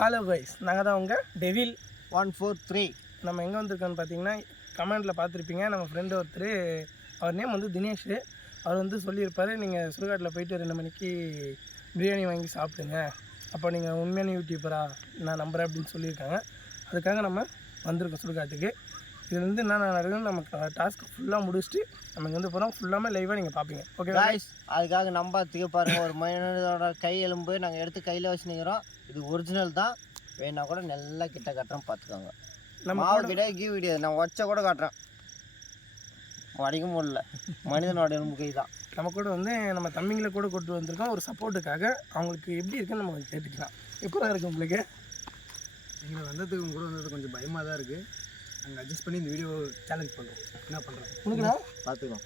Hello guys, நாங்கள் தான் உங்கள் டெவில் 143. நம்ம எங்கே வந்திருக்கோன்னு பார்த்தீங்கன்னா கமெண்ட்டில் பார்த்துருப்பீங்க. நம்ம ஃப்ரெண்டு ஒருத்தர், அவர் நேம் வந்து தினேஷ். அவர் வந்து சொல்லியிருப்பார், நீங்கள் சுடுகாட்டில் போயிட்டு 2 மணிக்கு பிரியாணி வாங்கி சாப்பிடுங்க, அப்போ நீங்கள் உண்மையான யூடியூபரா நான் நம்புகிறேன் அப்படின்னு சொல்லியிருக்காங்க. அதுக்காக நம்ம வந்திருக்கோம் சுடுகாட்டுக்கு. இது வந்து என்ன நடக்குதுன்னு நமக்கு டாஸ்க் ஃபுல்லாக முடிச்சுட்டு நம்ம இங்கே வந்து போகிறோம். ஃபுல்லாமே லைவாக நீங்கள் பார்ப்பீங்க. ஓகே காய்ஸ், அதுக்காக நம்பாத்துக்கு பாருங்கள், ஒரு மனிதனோட கை எலும்பு நாங்கள் எடுத்து கையில் வச்சு நிற்கிறோம். இது ஒரிஜினல் தான், வேணா கூட நல்லா கிட்ட காட்டுறோம், பார்த்துக்கோங்க. நம்ம வீடியோ கீ வீடியோ நான் வச்ச கூட காட்டுறேன், வடிக்க முடியல. மனிதனோட எலும்பு கை தான். நம்ம கூட வந்து நம்ம தம்பிங்களை கூட கொண்டு வந்திருக்கோம் ஒரு சப்போர்ட்டுக்காக. அவங்களுக்கு எப்படி இருக்குன்னு நம்ம கேட்டுக்கலாம். எப்போ இருக்குது உங்களுக்கு? எங்களை வந்ததுக்கு கூட வந்தது கொஞ்சம் பயமாக தான் இருக்குது. நாங்கள் அட்ஜஸ்ட் பண்ணி இந்த வீடியோ சேலஞ்ச் பண்ணுறோம். என்ன பண்ணுறோம் உனக்குண்ணா? பார்த்துக்கலாம்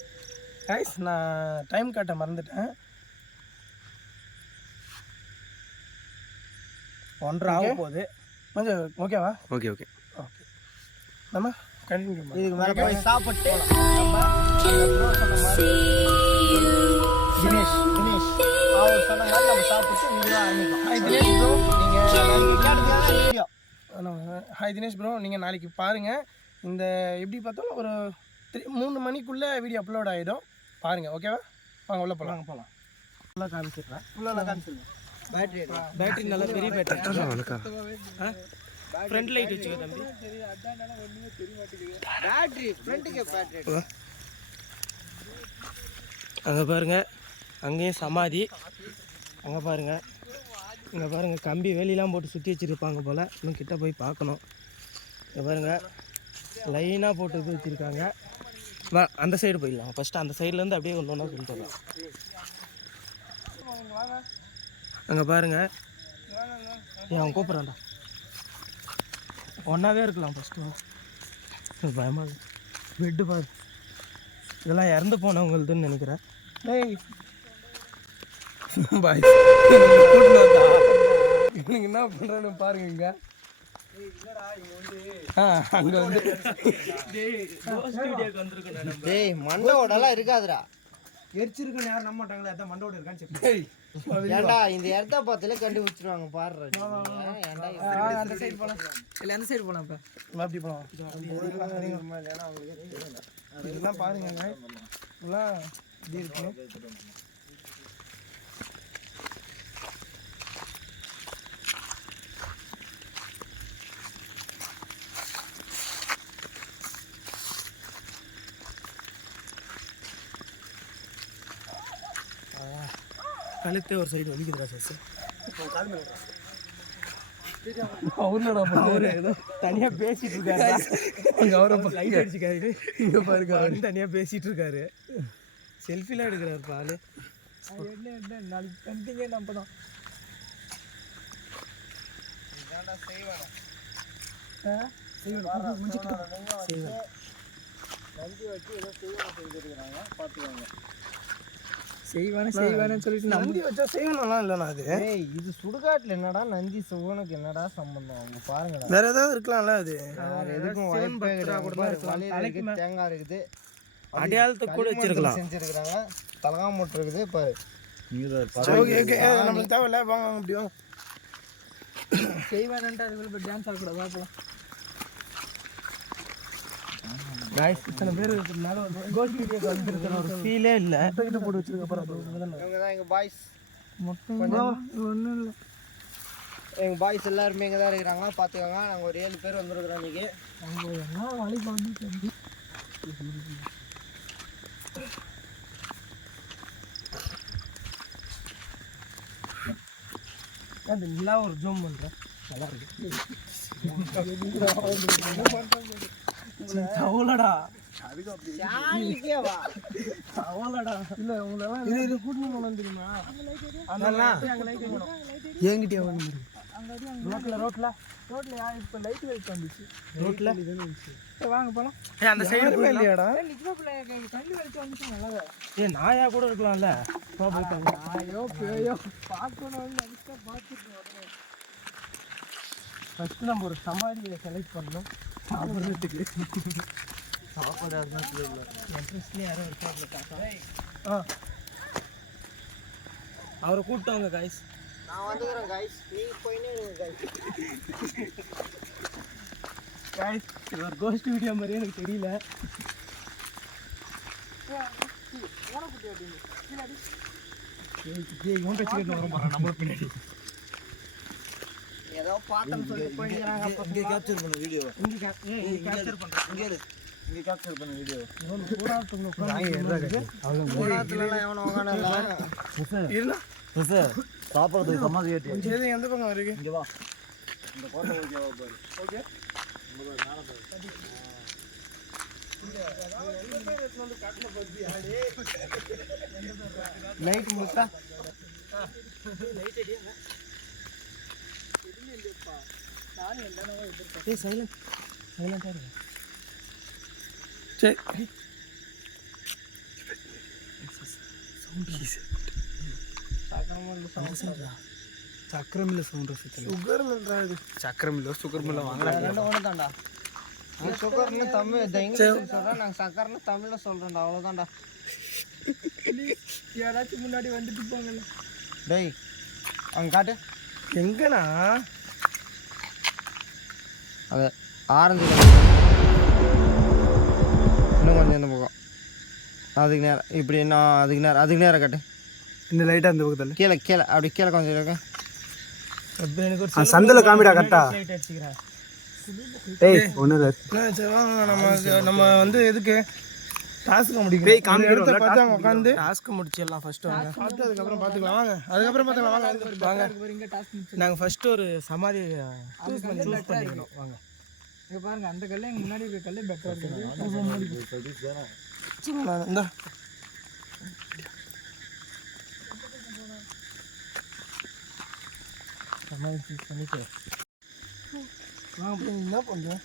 கைஸ், நான் டைம் காட்ட மறந்துட்டேன். 1:30 ஆக போகுது. கொஞ்சம் ஓகேவா? ஓகே ஓகே ஓகே, நம்ம கண்டினியூ பண்ணலாம். இதுக்கு மேலே போய் சாப்பிட்டு தினேஷ் அவர் சொன்ன மாதிரி நம்ம சாப்பிட்டு வீடியோ ஆரம்பிக்கலாம். Hi Dinesh bro, video hi Dinesh bro, நீங்கள் நாளைக்கு பாருங்கள். இந்த எப்படி பார்த்தாலும் ஒரு 3 மணிக்குள்ளே வீடியோ அப்லோட் ஆகிடும், பாருங்கள். ஓகேவா? வாங்க உள்ளே போகலாம். ஃபுல்லாக காமிச்சிடுறேன். ஃபுல்லாக காமிச்சிருங்க. பேட்டரி நல்லா பெரிய பேட்டரி. ஃப்ரண்ட் லைட் வச்சுக்கோ தம்பி. பேட்டரி ஃப்ரண்ட்டுக்கு பேட்டரி. அங்கே பாருங்கள், அங்கேயும் சமாதி. அங்கே பாருங்கள், இங்கே பாருங்கள், கம்பி வேலிலாம் போட்டு சுற்றி வச்சுருப்பாங்க போல். இன்னும் கிட்ட போய் பார்க்கணும். இங்கே பாருங்கள், லைனாக போட்டு இது வச்சுருக்காங்க. வா, அந்த சைடு போயிடலாம். ஃபஸ்ட்டு அந்த சைட்லேருந்து அப்படியே ஒன்று ஒன்றா சொல்லிட்டு வரலாம். அங்கே பாருங்கள், அவன் கூப்பிட்றான்டா. ஒன்றாவே இருக்கலாம் ஃபஸ்ட்டு. பயமாக இருக்கு. பெட்டு பாரு, இதெல்லாம் இறந்து போனவங்களுதுன்னு நினைக்கிறேன். டேய் பாய், இவனுக்கு என்ன பண்ணுறான்னு பாருங்க. இங்கே அங்கே வந்து டேய் மண்டோடலாம் இருக்காதுடா. எரிச்சிருக்குன்னு யாரும் நம்ப மாட்டாங்களே, அதான் மண்டோட இருக்கான்னு செக். ஏன்டா இந்த இடத்த பார்த்தாலே கண்டுபிடிச்சிருவாங்க பாரு. அந்த சைடு போகலாம், இல்லை அந்த சைடு போகலாம். இப்போ அப்படி போகலாம். இதெல்லாம் பாருங்க, இதெல்லாம் இப்படி இருக்கு. கழுத்தே ஒரு சைடு வலிக்குதுடா சார். அவரு ஏதோ தனியாக பேசிட்டு இருக்காரு. அவரை லைட் அடிச்சுக்காரு. இங்கே பாருங்க, அவர் தனியாக பேசிட்டு இருக்காரு. செல்ஃபிலாம் எடுக்கிறாரு பால். நாளைக்கு கண்டிங்க நம்ம தான் செய்வானு சொல்லிட்டு நம்பி வச்சா செய்யணும்லாம் இல்லைண்ணா. அது இது சுடுகாட்டில் என்னடா நந்தி சிவனுக்கு என்னடா சம்பந்தம்? அவங்க பாருங்க, வேற ஏதாவது இருக்கலாம்ல. அது எதுக்கும் வாய்ப்பே கிடையாது. தேங்காய் இருக்குது, அடையாளத்துக்கு கூட வச்சிருக்கலாம். செஞ்சிருக்கிறாங்க. தலகாமட்டு இருக்குது பாரு. நம்மளுக்கு தேவையில்ல, வாங்க முடியும். செய்வானன்ட்டு அதுக்குள்ள டான்ஸ் ஆகக்கூடாது. போகலாம். இத்தனை பேர் இருக்கிறதுனால கோஸ்ட் வீடியோக்கு வந்துருக்கிற ஒரு ஃபீலே இல்லை. கிட்ட போட்டு வச்சிருக்க அப்புறம் இவங்க தான் எங்கள் பாய்ஸ். ஒன்றும் இல்லை, எங்கள் பாய்ஸ் எல்லாருமே இங்கே தான் இருக்கிறாங்க, பார்த்துக்கோங்க. நாங்கள் ஒரு 7 பேர் வந்துருக்குறோம் இன்றைக்கி. நாளைக்கு வந்து அந்த நிலா ஒரு ஜூம் பண்ணுறேன், நல்லா இருக்கு. அவ்வளோடா அவ்வளோடா. இல்லை உங்களெல்லாம் இது கூட்டணும் போனோம் தெரியுமா? என்கிட்டயே வந்து ரோட்டில் இப்போ லைட் லைட் வந்துச்சு. ரோட்டில் வாங்க போகலாம். அந்த சைடு இல்லையாடா? தண்ணி வெளிச்சம் வந்துச்சு நல்லா. நாயா கூட இருக்கலாம்ல. ஐயோ பேயோ பார்க்கணும்னு நினச்சா பார்த்துட்டு ஃபஸ்ட்டு நம்ம ஒரு சமாதியை செலக்ட் பண்ணணும் சாப்பிட்றதுக்கு. சாப்பாடு அதுதான் இன்ட்ரெஸ்ட்லேயே யாரும் இருக்காங்க. அவரை கூப்பிட்டவங்க காய்ஸ். நான் வந்துக்கிறேன் கைஸ், நீங்கள் போயினே இருங்க கைஸ். கைஸ் இது ஒரு கோஸ்ட் வீடியோ மாதிரியே எனக்கு தெரியல. ஏதோ பார்த்தேன்னு சொல்லிட்டு போயிடுறாங்க. அப்போ இங்கே கேப்சர் பண்ண வீடியோ கேப்சர் பண்ணுறேன். இங்கே கேப்சர் பண்ண வீடியோ போராட்டத்துலலாம் எவனும் உட்காந்து இருந்தா சாப்பிட்றதுக்கு சமாதி எது எந்த பக்கம் இருக்கு? இங்கே வா, இந்த கோட்டை ஓகேவா பாரு. ஓகே லைட் முட்டா சரி சக்கரமில்ல சவுண்ட் சுகர் மில்றா இது. சக்கரமில்ல சுகர் மில்ல வாங்குறாங்க. ரெண்டு ஒன்று தான்டா. சுகர்னு தமிழ் இங்கிலீஷ் சொல்கிறேன், நாங்கள் சக்கர்னு தமிழில் சொல்கிறோம்டா. அவ்வளோதான்டா. யாராச்சும் முன்னாடி வந்துட்டு போங்கண்ணா. டேய் அங்கே காட்டு. எங்கண்ணா? அது ஆரஞ்சு இன்னும் கொஞ்சம் இந்த பக்கம். அதுக்கு நேரம் இப்படி நான் அதுக்கு நேரம் காட்டு. இந்த லைட்டாக அந்த பக்கத்தில் கீழே கீழே அப்படி கீழே கொஞ்சம் இருக்கு. சந்தில் காமிடா கரெக்டா. டேய் ஒன்றும் இல்லை. சரி வாங்க நம்ம வந்து எதுக்கு டாஸ்க்கு முடிக்கிறோம். பார்த்து அவங்க உட்காந்து டாஸ்க்கு முடிச்சிடலாம். ஃபர்ஸ்ட் வாங்க பார்த்து அதுக்கப்புறம் பார்த்துக்கலாம். வாங்க அதுக்கப்புறம் பார்த்துக்கலாம். வாங்க வாங்க நாங்கள் ஃபர்ஸ்ட் ஒரு சமாதி சூஸ் பண்ணிக்கணும். வாங்க இங்கே பாருங்க, அந்த கல்லே எங்கள் முன்னாடி இருக்க கல்லே பெட்டராக இருக்குது. இந்த சமாதி சூஸ் பண்ணிட்டு என்ன பண்ணுறேன்?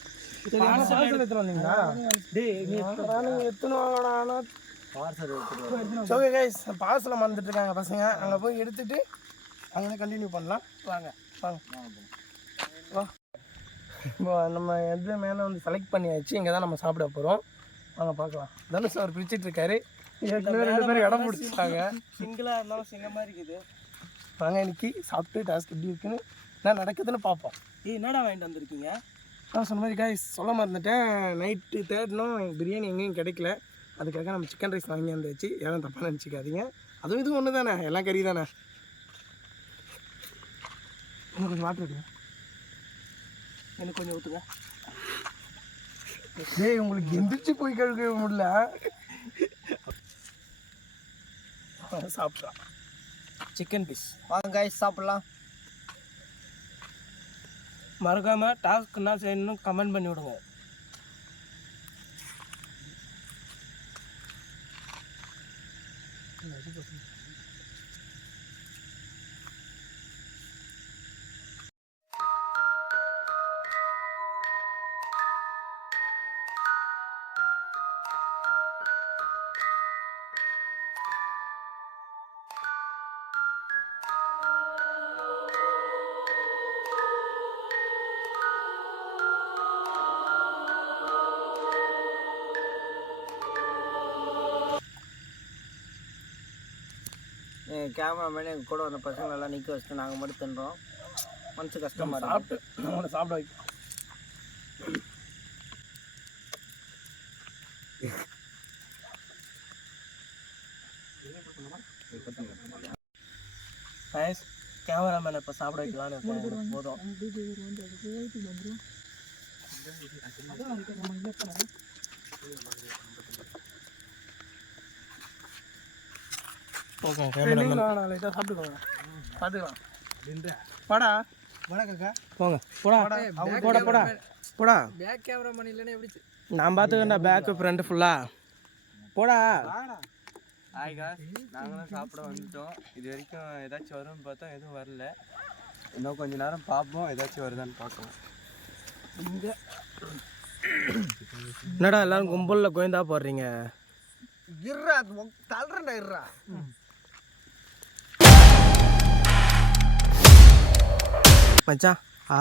ஓகே கைஸ், பார்சலை மறந்துட்டு இருக்காங்க பசங்க. அங்கே போய் எடுத்துட்டு அங்கே கண்டினியூ பண்ணலாம். வாங்க வாங்க வா. இப்போ நம்ம எது மேலே வந்து செலக்ட் பண்ணியாச்சு. இங்கே தான் நம்ம சாப்பிட போகிறோம். வாங்க பார்க்கலாம். தனுஷ் அவர் பிரிச்சுட்டு இருக்காரு. ரெண்டு பேரும் இடம் பிடிச்சிட்டாங்க. சிங்கிளாக இருந்தாலும் சிங்க மாதிரி இருக்குது. வாங்க இன்னைக்கு சாப்பிட்டு டாஸ்க் எப்படி இருக்குன்னு என்ன நடக்குதுன்னு பார்ப்போம். என்னடா வாங்கிட்டு வந்திருக்கீங்க? நான் சொன்ன மாதிரி காய்ஸ் சொல்ல மறந்துட்டேன். நைட்டு தேடணும், பிரியாணி எங்கேயும் கிடைக்கல. அதுக்காக நம்ம சிக்கன் ரைஸ் வாங்கி வந்துச்சு. யாரும் தப்பாக நினச்சிக்காதீங்க. அதுவும் இதுவும் ஒன்று தானே, எல்லாம் கறி தானே. இன்னும் கொஞ்சம் வாட்டர் இருக்குங்க, எனக்கு கொஞ்சம் ஊற்றுங்க. டேய் உங்களுக்கு எந்திரிச்சு போய் கழுக முடியல. சாப்பிட்றா சிக்கன் பீஸ். வாங்க கைஸ் சாப்பிட்லாம். மறக்காமல் டாஸ்க் என்ன செய்யணும்னு கமெண்ட் பண்ணி விடுங்க. கேமராமேன் எங்கள் கூட வந்த பசங்களெல்லாம் நிற்க வச்சுட்டு நாங்கள் மட்டும் தின்றோம். மனசு கஷ்டமாக சாப்பிட்டு நம்மளை சாப்பிட வைக்கும். கேமராமேனை இப்போ சாப்பிட வைக்கலான்னு இருக்கேன். போதும் ஓகே. கேமராமேன் லைட்டாக சாப்பிட்டுக்கோங்க, பார்த்துக்கலாம். வாடா வணக்கக்கா. போங்க போடா போடா போடா போடா. பேக் கேமராமேன் இல்லைன்னா எப்படி? நான் பார்த்துக்கண்டா பேக்கு ஃப்ரண்ட் ஃபுல்லாக போடா. ஹாய்கா, நாங்களும் சாப்பிட வந்துட்டோம். இது வரைக்கும் ஏதாச்சும் வரும்னு பார்த்தோம், எதுவும் வரல. இன்னும் கொஞ்ச நேரம் பார்ப்போம், ஏதாச்சும் வருதான்னு பார்க்கலாம். என்னடா எல்லாரும் கும்பலில் கோயந்தா போடுறீங்க? இருறா தள்ளுறா இருறா. மச்சான் ஆ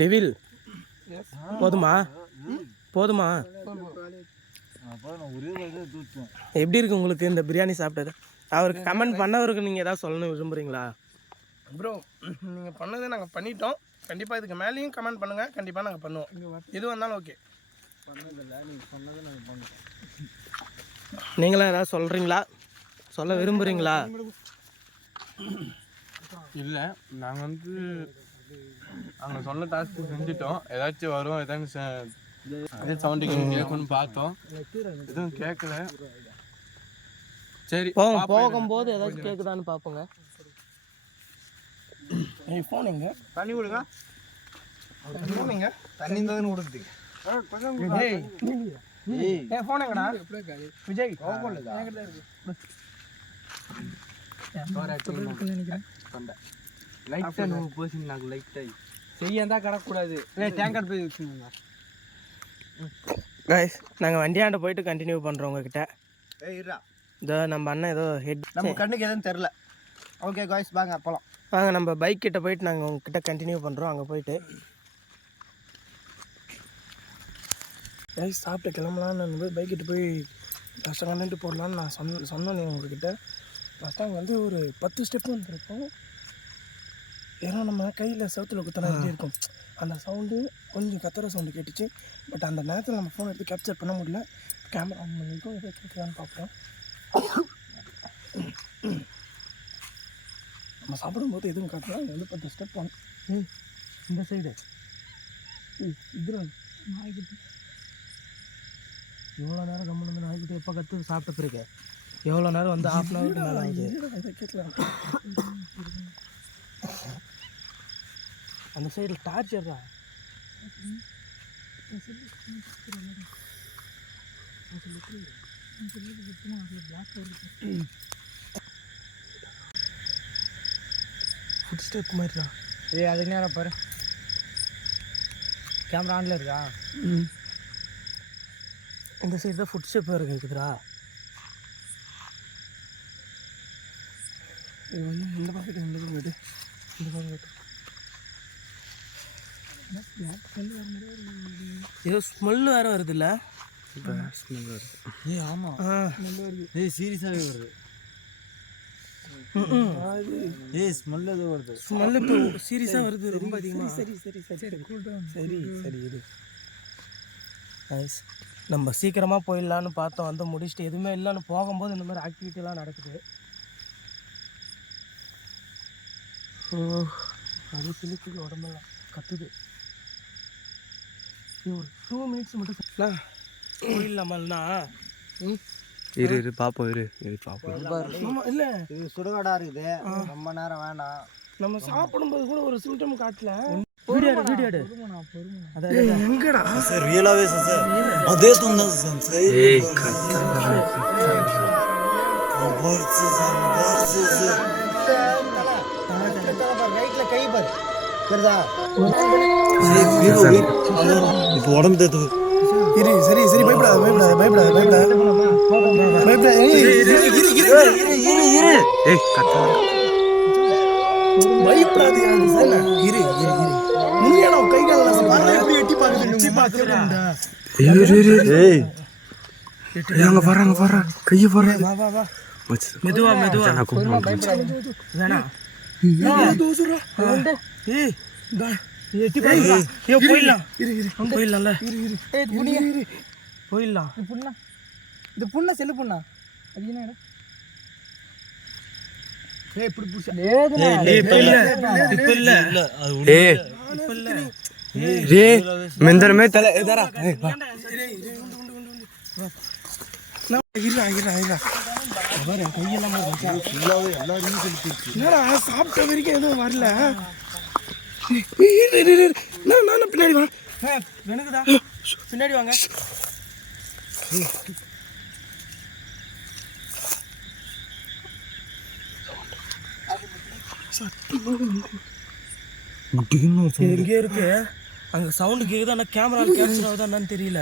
டெவில் போதுமா போதுமா எப்படி இருக்கு உங்களுக்கு இந்த பிரியாணி சாப்பிட்டது? அவருக்கு கமெண்ட் பண்ணவருக்கு நீங்கள் ஏதாவது சொல்லணும் விரும்புகிறீங்களா? ப்ரோ நீங்கள் பண்ணதை நாங்கள் பண்ணிட்டோம். கண்டிப்பாக இதுக்கு மேலேயும் கமெண்ட் பண்ணுங்கள். கண்டிப்பாக நாங்கள் பண்ணுவோம். எது வந்தாலும் ஓகே. பண்ணதில்லை, நீங்கள் சொன்னதை நாங்கள் பண்ணுவோம். நீங்களும் ஏதாவது சொல்கிறீங்களா? சொல்ல விரும்புகிறீங்களா? இல்லை, நாங்கள் வந்து நாங்கள் சொன்ன டாஸ்க்கு செஞ்சிட்டோம். ஏதாச்சும் வரும் ஏதாச்சும் அதே சவுண்டிங் கேட்கணும்னு பார்த்தோம், எதுவும் கேட்கல. சரி போகும்போது ஏதாச்சும் கேட்குதான்னு பார்ப்போங்க. ஃபோன் எங்க? தண்ணி கொடுங்க. ஃபோன் எங்க? தண்ணி இருந்தாலும் கொடுக்குது. ஃபோன் எங்கடா விஜய்? லைட்டாக நம்ம போச்சு, நாங்கள் லைட்டாக செய்யந்தா கிடக்கூடாது. டேங்கர் போய் வச்சுருங்க. கைஸ் நாங்கள் வண்டியாண்ட போயிட்டு கண்டினியூ பண்ணுறோம் உங்ககிட்ட. இருடா, இதோ நம்ம அண்ணன் ஏதோ ஹெட் நம்ம கண்ணுக்கு எதுவும் தெரில. ஓகே காய்ஸ், வாங்க போகலாம். வாங்க நம்ம பைக் கிட்ட போயிட்டு நாங்கள் உங்ககிட்ட கண்டினியூ பண்ணுறோம். அங்கே போயிட்டு கைஸ் சாப்பிட்டு கிளம்பலான்னு நான் போய் பைக் கிட்ட போய் ஃபஸ்ட்டு கண்டிட்டு போடலான்னு நான் சொன்னேன் உங்ககிட்ட. ஃபஸ்ட்டு அங்கே வந்து ஒரு 10 ஸ்டெப் வந்துருக்கும். ஏன்னா நம்ம கையில் சவுத்தில் குத்தினா எப்படி இருக்கும் அந்த சவுண்டு, கொஞ்சம் கத்துற சவுண்டு கேட்டுச்சு. பட் அந்த நேரத்தில் நம்ம ஃபோன் எடுத்து கேப்சர் பண்ண முடியல. கேமரா ஆன் பண்ணிட்டோம், எதை கேட்குதான்னு பார்ப்போம். நம்ம சாப்பிடும்போது எதுவும் காட்டலாம். இது வந்து 10 ஸ்டெப் இந்த சைடு இதில் நாய்க்கிட்ட எவ்வளோ நேரம் கம்மனு நாய்க்கிட்ட எப்போ கற்று சாப்பிட்ட பிறகு எவ்வளோ நேரம் வந்து ½ அன் ஹவருக்கு மேலே ஆகுது. இதை கேட்கலாம். அந்த சைடில் டார்ச்சர்டா. Food step மாதிரிடா. அது நேரம் பாரு, கேமரா ஆன்ல இருக்கா? இந்த சைடு தான் ஃபுட் ஸ்டெப் இருக்குதுடா. இது வந்து இந்த பக்கத்து இந்த பக்கம் இந்த பக்கம் ஏதோ ஸ்மெல்லு வேறு வருதுல்ல? ஸ்மெல் வருது. ஆமாம், சீரியஸாகவே வருது. ஸ்மெல் எதுவும் வருது. ஸ்மெல்லு இப்போ சீரியஸாக வருது ரொம்ப அதிகமாக. சரி சரி சரி சரி சரி சரி இது நைஸ். நம்ம சீக்கிரமாக போயிடலான்னு பார்த்தோம், வந்து முடிச்சுட்டு எதுவுமே இல்லைன்னு போகும்போது இந்த மாதிரி ஆக்டிவிட்டிலாம் நடக்குது. ஓ அது சிலுக்குது, உடம்பெல்லாம் கத்துது. ஒரு 2 மினிட்ஸ் மட்டும் போயிடலாமல்னா இரு பார்ப்போம், இரு பார்ப்போம். இல்லை இது சுடுகாடாக இருக்குது, ரொம்ப நேரம் வேண்டாம். நம்ம சாப்பிடும்போது கூட ஒரு சிம்டம் காட்டல. வீடியோ எங்கடா சார் ரியலாகவே சார் அதே சொன்னது சார். ரைட்டில் கை பாரு சரிதா? இப்போ உடம்பு தேத்து இரு. சரி சரி பயப்படாத பயப்படாத பயப்படாத பயப்படாத பயப்படாத. பயப்படாது இரு இரு இரு. நீங்க கை கால எப்படி எட்டி பார்க்குறேன். அங்கே வர்றாங்க கையை வர்றாங்க. வா வா வா மெதுவா மெதுவா வேணா. எட்டி பாருங்க. போயிடலாம் போயிடலாம்ல. போயிடலாம். இது புண்ணா செல்லு புண்ணா அது என்ன? மெந்தரமே தலை சாப்பிட்ட வரைக்கும் எதுவும் வரல. நான் பின்னாடி வா. எனக்குதா பின்னாடி வாங்க. எங்கே இருக்கு அங்கே சவுண்டு கேட்குது. ஆனால் கேமரா கேப்சர் ஆகுதா என்னன்னு தெரியல.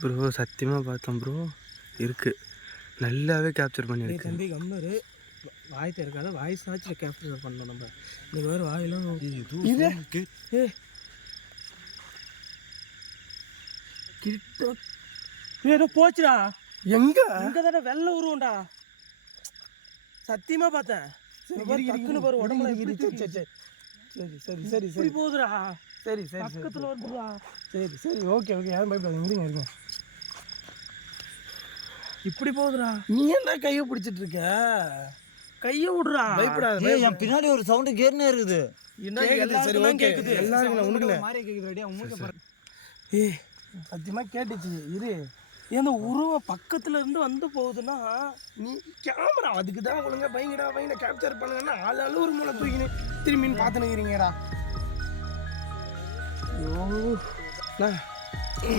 ப்ரோ சத்தியமாக பார்த்தோம் ப்ரோ இருக்குது, நல்லாவே கேப்சர் பண்ணியிருக்கு. தம்பி கம்மரு வாய் திறக்காத, வாய்ஸ் ஆச்சு கேப்சர் பண்ணணும் நம்ம. இன்னைக்கு வேறு வாயெல்லாம் கிட்ட ஏதோ போச்சுடா. எங்க எங்க தானே வெள்ளை உருவம்டா, சத்தியமா பார்த்தேன். பாரு உடம்புல சரி சரி சரி சரி போகுதுடா. சரி சரி பக்கத்துல வருதுடா. சரி சரி ஓகே ஓகே, யாரும் பயப்படாதீங்க, இருங்க இருங்க. இப்படி போகுதுடா. நீ என்ன கையை பிடிச்சிட்டு இருக்க? கையை விடுறா, பயப்படாத. என் பின்னாடி ஒரு சவுண்டு கேர்னே இருக்குது. சரி ஓகே, எல்லாரும் உனக்குல மாதிரி கேட்குது ரெடியா உங்களுக்கு. ஏய் சத்தியமா கேட்டுச்சு. இரு, ஏன் உருவம் பக்கத்துல இருந்து வந்து போகுதுன்னா நீ கேமரா அதுக்கு தான் ஒழுங்கா பயங்கடா பயங்கட கேப்சர் பண்ணுங்கன்னா ஆளாலும் ஒரு மூளை தூக்கினு திரும்பின்னு பார்த்துனுக்கிறீங்கடா.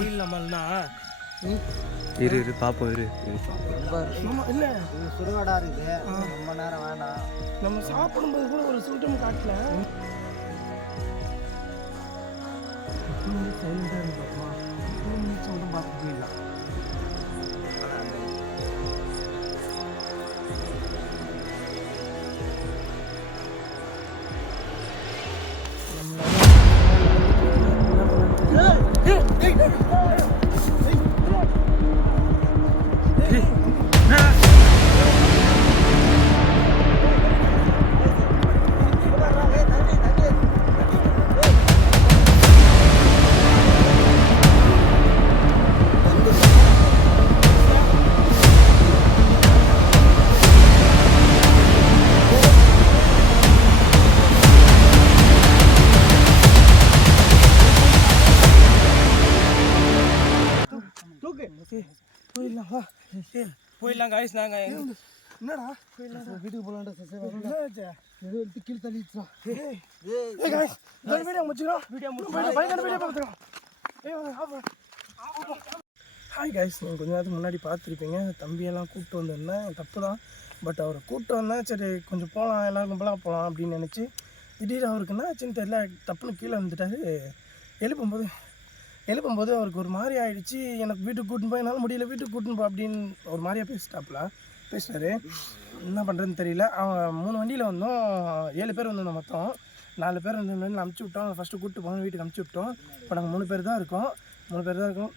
இல்லம்மா இரு இரு பார்ப்போம், இரு இல்லை சுடுகாடா இருக்குது, ரொம்ப நேரம் வேண்டாம். நம்ம சாப்பிடும்போது கூட ஒரு சிம்டம் காட்டல. சைலண்டாக இருந்தோம்மா, சொல்லும் பார்க்க போயிடலாம். போயிடலாம் வா. போயிடலாம் காய்ஸ். நாங்கள் என்னடா போயிடலாம், வீட்டுக்கு போகலான்டா. எதோ எடுத்து கீழே தள்ளிடுச்சா. வீடியோ முடிச்சுக்கிறோம். ஹாய் காய்ஸ், நீங்கள் கொஞ்ச நேரத்துக்கு முன்னாடி பார்த்துருப்பீங்க. தம்பியெல்லாம் கூப்பிட்டு வந்திருந்தேன், தப்பு தான். பட் அவரை கூப்பிட்டு வந்தேன், சரி கொஞ்சம் போகலாம், எல்லோரும் கும்பலாக போகலாம் அப்படின்னு நினச்சி திடீர்னு அவருக்கு என்ன ஆச்சுன்னு தெரியல, தப்புன்னு கீழே வந்துட்டார். எழுப்பும்போது அவருக்கு ஒரு மாதிரி ஆகிடுச்சு. எனக்கு வீட்டுக்கு கூட்டின்னு போய் என்னால் முடியல, வீட்டுக்கு கூட்டின்னு போ அப்படின்னு ஒரு மாதிரியாக பேசிட்டாரு. என்ன பண்ணுறதுன்னு தெரியல. அவன் 3 வண்டியில் வந்தோம், 7 பேர் வந்திருந்தோம் மொத்தம். 4 பேர் வந்து அமுச்சு விட்டோம். ஃபஸ்ட்டு கூப்பிட்டு போனோம், வீட்டுக்கு அமுச்சு விட்டோம். இப்போ நாங்கள் 3 பேர் தான் இருக்கோம்.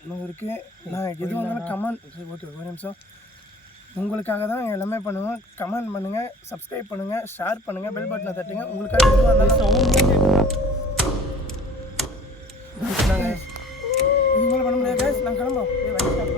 இன்னும் இருக்குது. நான் எது வந்தாலும் கமெண்ட், சரி ஓகே ஒரு நிமிஷம், உங்களுக்காக தான் எல்லாமே பண்ணுவேன். கமெண்ட் பண்ணுங்கள், சப்ஸ்கிரைப் பண்ணுங்கள், ஷேர் பண்ணுங்கள், பெல் பட்டனை தட்டுங்க. உங்களுக்காக எதுவும் இருந்தாலும் நாங்கள் இது மேலே பண்ண முடியாது. நாங்கள் கிளம்போம்.